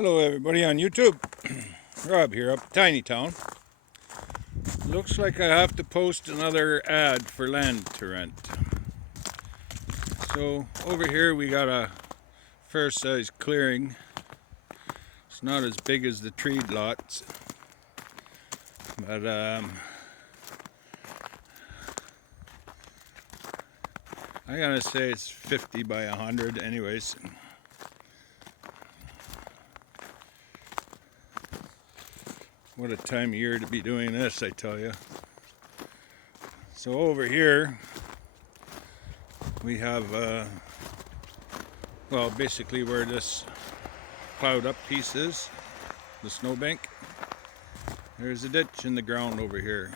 Hello everybody on YouTube. Rob here up Tiny Town. Looks like I have to post another ad for land to rent. So over here we got a fair size clearing. It's not as big as the treed lots, but I gotta say it's 50 by 100 anyways. What a time of year to be doing this, I tell you. So over here we have well, basically where this plowed up piece is, the snowbank, there's a ditch in the ground over here.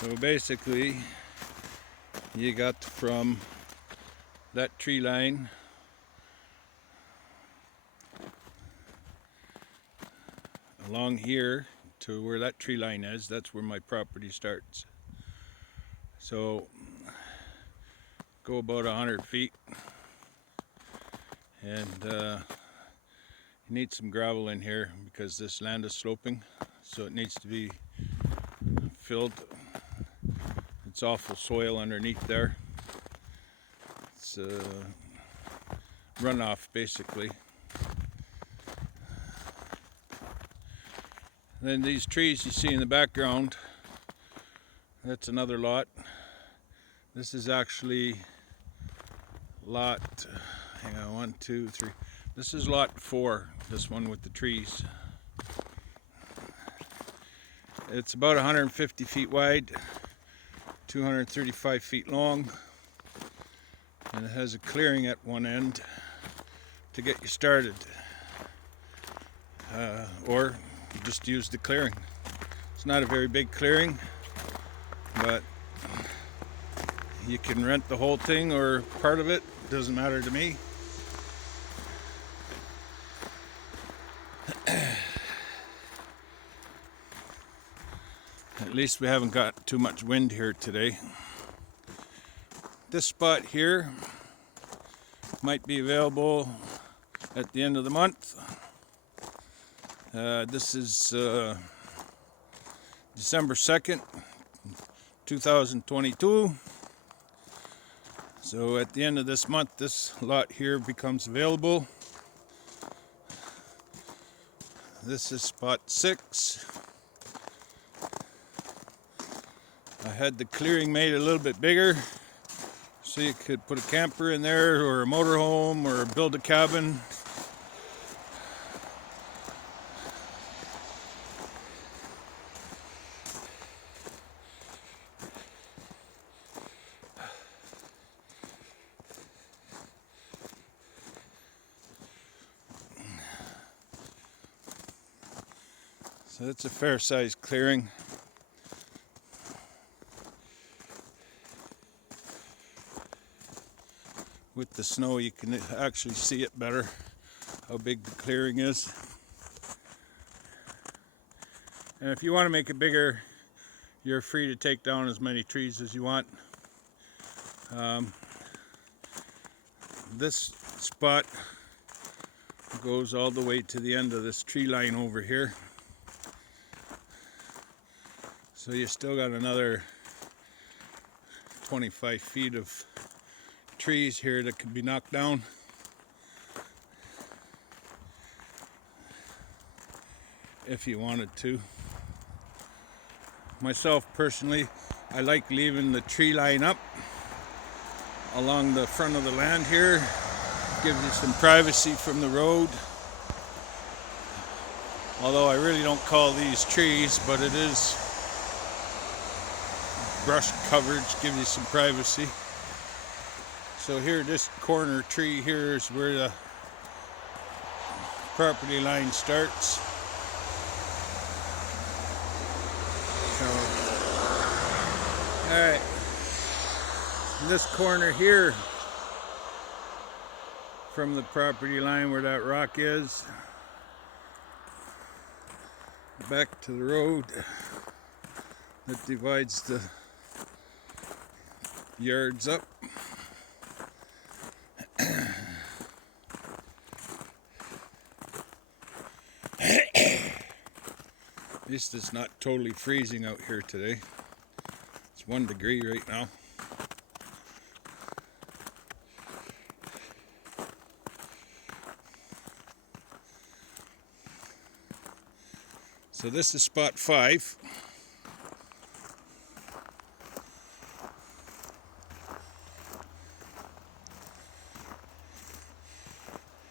So basically you got from that tree line along here to where that tree line is. That's where my property starts. So go about 100 feet, and you need some gravel in here because this land is sloping, so it needs to be filled. It's awful soil underneath there. It's runoff basically. Then these trees you see in the background, that's another lot. This is actually lot, hang on, 1, 2, 3. This is lot 4, this one with the trees. It's about 150 feet wide, 235 feet long, and it has a clearing at one end to get you started. Or just use the clearing. It's not a very big clearing, but you can rent the whole thing or part of it, doesn't matter to me. At least we haven't got too much wind here today. This spot here might be available at the end of the month. This is December 2nd, 2022. So at the end of this month, this lot here becomes available. This is spot 6. I had the clearing made a little bit bigger so you could put a camper in there or a motorhome or build a cabin. So it's a fair sized clearing. With the snow you can actually see it better, how big the clearing is. And if you want to make it bigger, you're free to take down as many trees as you want. This spot goes all the way to the end of this tree line over here. So you still got another 25 feet of trees here that could be knocked down. If you wanted to. Myself personally, I like leaving the tree line up along the front of the land here. Gives you some privacy from the road. Although I really don't call these trees, but it is brush coverage, gives you some privacy. So here, this corner tree here is where the property line starts. So, alright, this corner here from the property line where that rock is, back to the road that divides the yards up. least it's not totally freezing out here today. It's 1 degree right now. So this is spot 5.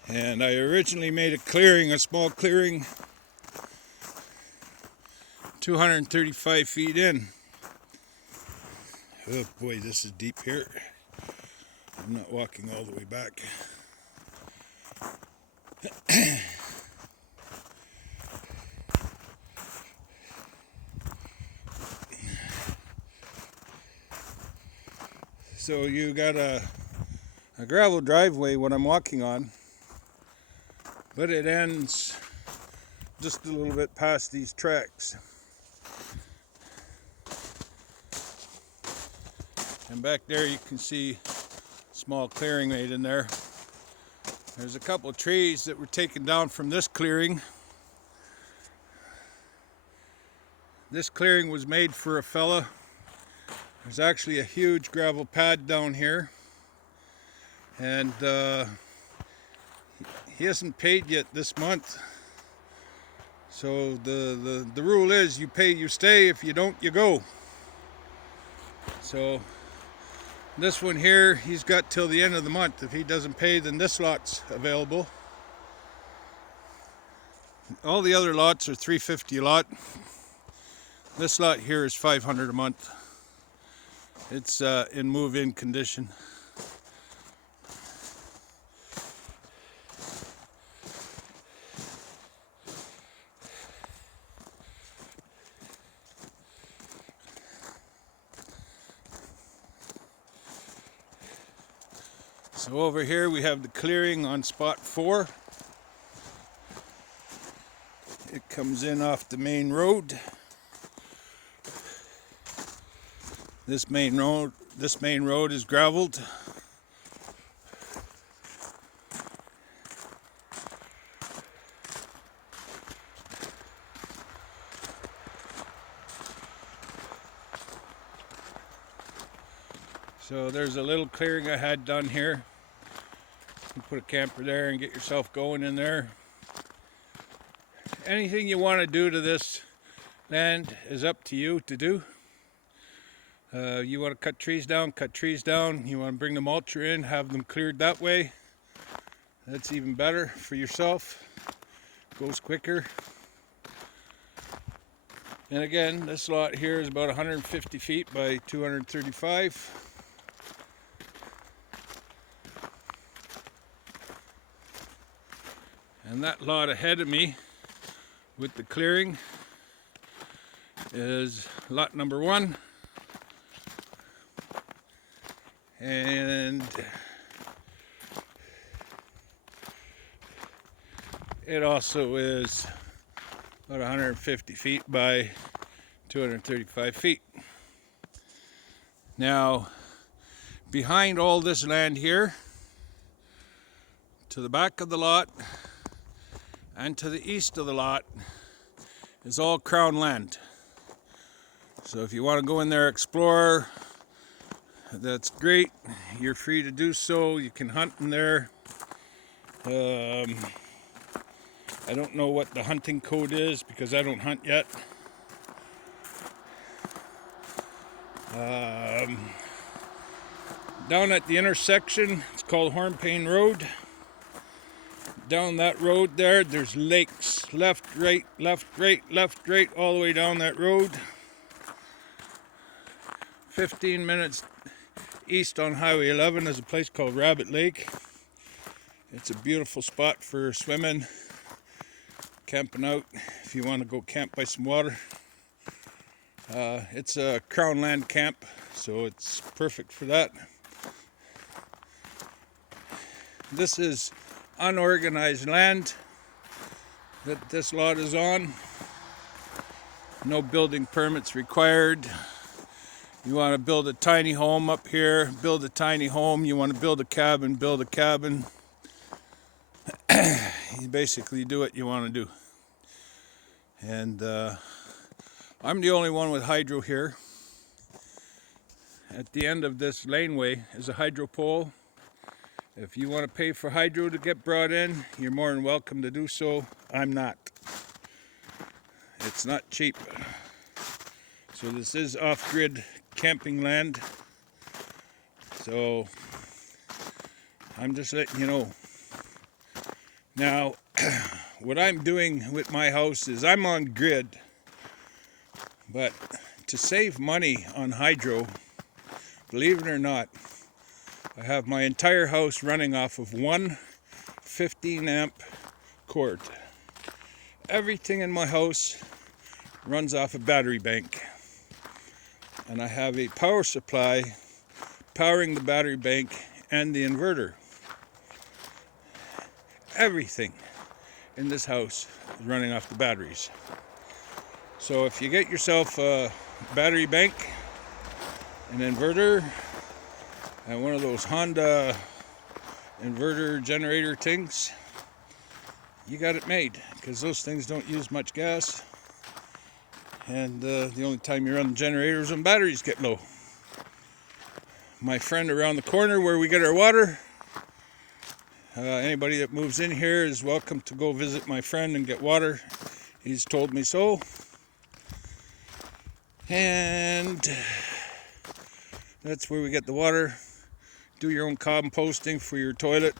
And I originally made a small clearing, 235 feet in. Oh boy, this is deep here. I'm not walking all the way back. So you got a gravel driveway what I'm walking on, but it ends just a little bit past these tracks. And back there you can see a small clearing made in there. There's a couple of trees that were taken down from this clearing. This clearing was made for a fella. There's actually a huge gravel pad down here, and he hasn't paid yet this month. So the rule is you pay, you stay. If you don't, you go. So this one here, he's got till the end of the month. If he doesn't pay, then this lot's available. All the other lots are $350 a lot. This lot here is $500 a month. It's in move-in condition. So over here we have the clearing on spot 4. It comes in off the main road. This main road is graveled. So there's a little clearing I had done here. You put a camper there and get yourself going in there. Anything you want to do to this land is up to you to do. You want to cut trees down, cut trees down. You want to bring the mulcher in, have them cleared that way. That's even better for yourself. Goes quicker. And again, this lot here is about 150 feet by 235. And that lot ahead of me with the clearing is lot number 1. And it also is about 150 feet by 235 feet. Now, behind all this land here, to the back of the lot and to the east of the lot is all crown land. So if you want to go in there, explore, that's great. You're free to do so. You can hunt in there. I don't know what the hunting code is because I don't hunt yet. Down at the intersection, it's called Hornpayne Road. Down that road there, there's lakes. Left, right, left, right, left, right, all the way down that road. 15 minutes east on Highway 11 is a place called Rabbit Lake. It's a beautiful spot for swimming, camping out if you want to go camp by some water. It's a crown land camp, so it's perfect for that. This is unorganized land that this lot is on. No building permits required. You want to build a tiny home up here, build a tiny home. You want to build a cabin, build a cabin. You basically do what you want to do. And I'm the only one with hydro here. At the end of this laneway is a hydro pole. If you want to pay for hydro to get brought in, you're more than welcome to do so. I'm not. It's not cheap. So this is off-grid camping land. So I'm just letting you know. Now, what I'm doing with my house is I'm on grid, but to save money on hydro, believe it or not, I have my entire house running off of one 15 amp cord. Everything in my house runs off a battery bank. And I have a power supply powering the battery bank and the inverter. Everything in this house is running off the batteries. So if you get yourself a battery bank, an inverter, and one of those Honda inverter generator things, you got it made, because those things don't use much gas, and the only time you run the generator is when batteries get low. My friend around the corner where we get our water, anybody that moves in here is welcome to go visit my friend and get water. He's told me so. And that's where we get the water. Do your own composting for your toilet.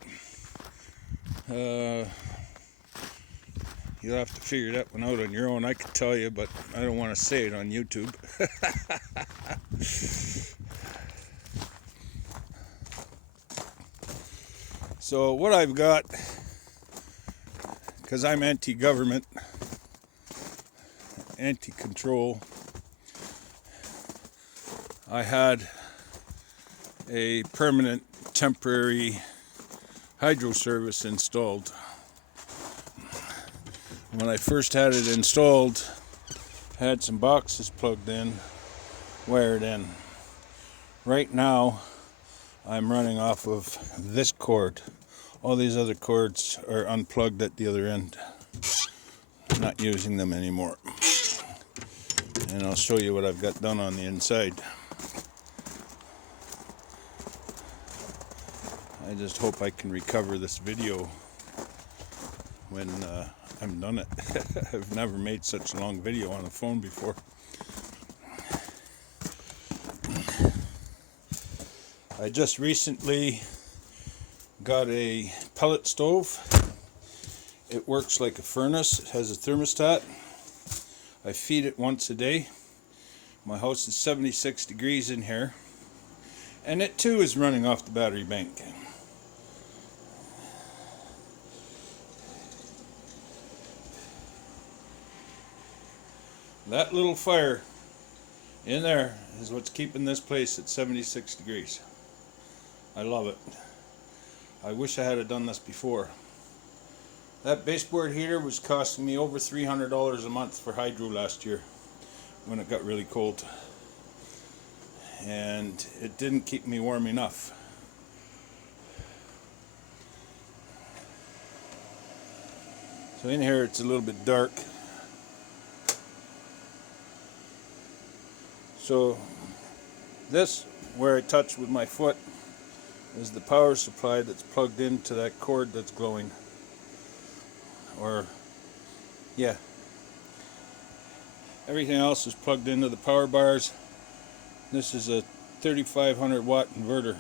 You'll have to figure that one out on your own. I could tell you, but I don't want to say it on YouTube. So what I've got, because I'm anti-government, anti-control, I had a permanent temporary hydro service installed. When I first had it installed, I had some boxes plugged in, wired in. Right now, I'm running off of this cord. All these other cords are unplugged at the other end. I'm not using them anymore. And I'll show you what I've got done on the inside. I just hope I can recover this video when I'm done it. I've never made such a long video on the phone before. I just recently got a pellet stove. It works like a furnace. It has a thermostat. I feed it once a day. My house is 76 degrees in here. And it too is running off the battery bank. That little fire in there is what's keeping this place at 76 degrees. I love it. I wish I had done this before. That baseboard heater was costing me over $300 a month for hydro last year when it got really cold. And it didn't keep me warm enough. So in here it's a little bit dark. So this, where I touch with my foot, is the power supply that's plugged into that cord that's glowing. Or, yeah. Everything else is plugged into the power bars. This is a 3500 watt inverter.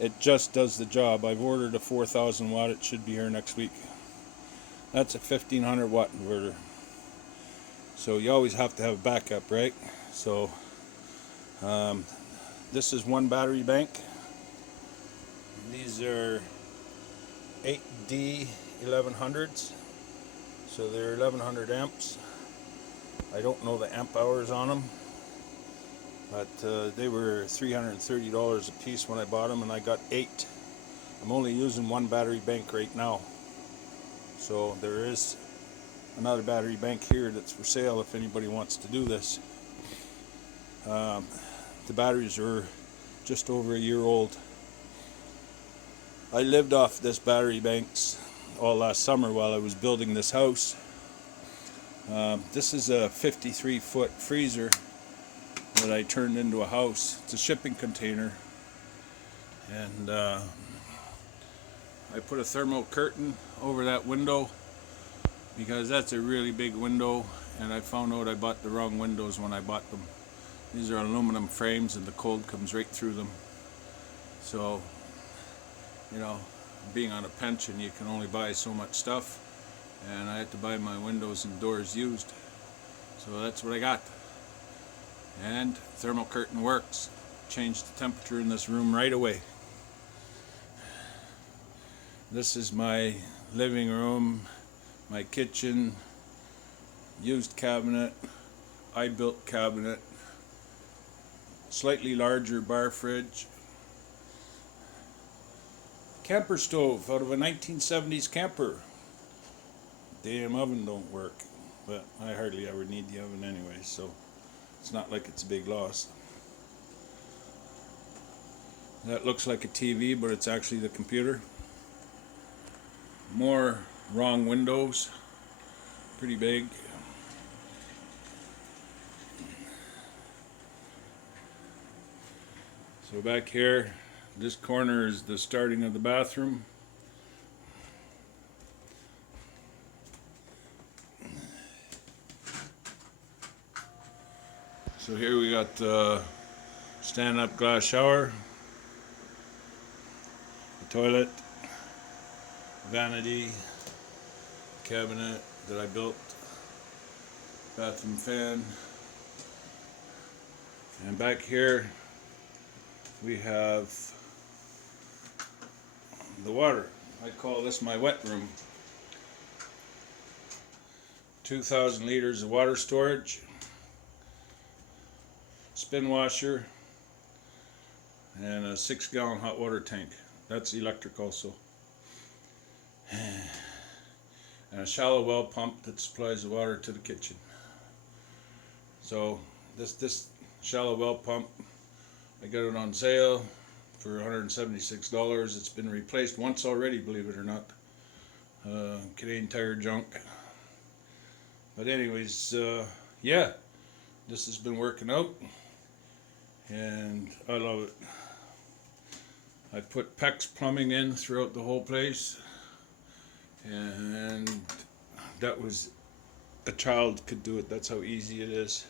It just does the job. I've ordered a 4000 watt. It should be here next week. That's a 1500 watt inverter. So you always have to have a backup, right? So this is one battery bank. These are 8D 1100s. So they're 1100 amps. I don't know the amp hours on them, but they were $330 a piece when I bought them, and I got 8. I'm only using one battery bank right now. So there is another battery bank here that's for sale if anybody wants to do this. The batteries are just over a year old. I lived off this battery banks all last summer while I was building this house. This is a 53-foot freezer that I turned into a house. It's a shipping container, and I put a thermal curtain over that window because that's a really big window, and I found out I bought the wrong windows when I bought them. These are aluminum frames and the cold comes right through them. So, you know, being on a pension, you can only buy so much stuff, and I had to buy my windows and doors used. So that's what I got. And thermal curtain works. Changed the temperature in this room right away. This is my living room, my kitchen, used cabinet, I built cabinet, slightly larger bar fridge, camper stove out of a 1970s camper. Damn oven don't work, but I hardly ever need the oven anyway, so it's not like it's a big loss. That looks like a TV, but it's actually the computer. More wrong windows, pretty big. So back here, this corner is the starting of the bathroom. So here we got the stand-up glass shower, the toilet, vanity, cabinet that I built, bathroom fan, and back here we have the water. I call this my wet room. 2,000 liters of water storage, spin washer, and a 6-gallon hot water tank. That's electric also. And a shallow well pump that supplies the water to the kitchen. So this shallow well pump, I got it on sale for $176. It's been replaced once already, believe it or not. Canadian Tire junk. But anyways, yeah, this has been working out, and I love it. I put PEX plumbing in throughout the whole place, and that was, a child could do it. That's how easy it is.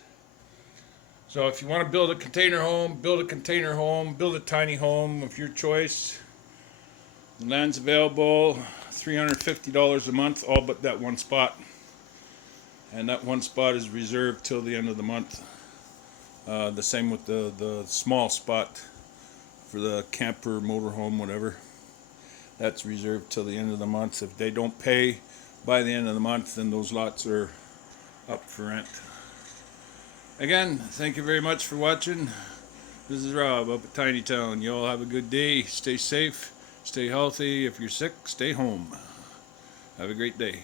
So if you want to build a container home, build a container home, build a tiny home of your choice. The land's available, $350 a month, all but that one spot. And that one spot is reserved till the end of the month. The same with the small spot for the camper, motorhome, whatever. That's reserved till the end of the month. If they don't pay by the end of the month, then those lots are up for rent. Again, thank you very much for watching. This is Rob up at Tiny Town. You all have a good day. Stay safe, stay healthy. If you're sick, stay home. Have a great day.